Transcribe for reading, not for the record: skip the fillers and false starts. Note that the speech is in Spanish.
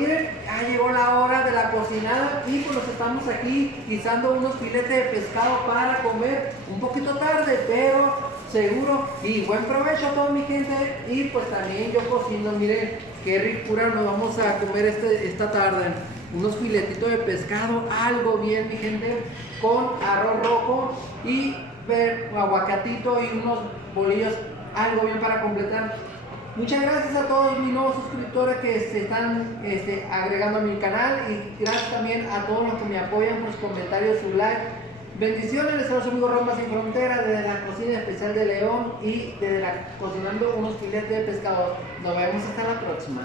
miren, ya llegó la hora de la cocinada y pues nos estamos aquí guisando unos filetes de pescado para comer un poquito tarde, pero seguro. Y buen provecho a toda mi gente. Y pues también yo cocino, miren qué ricura nos vamos a comer esta tarde. Unos filetitos de pescado, algo bien mi gente, con arroz rojo y aguacatito y unos bolillos, algo bien para completar. Muchas gracias a todos mis nuevos suscriptores que se están agregando a mi canal, y gracias también a todos los que me apoyan por sus comentarios, su like. Bendiciones, les saludo a su amigo Roma Sin Fronteras desde la cocina especial de León y desde Cocinando unos filetes de pescado. Nos vemos hasta la próxima.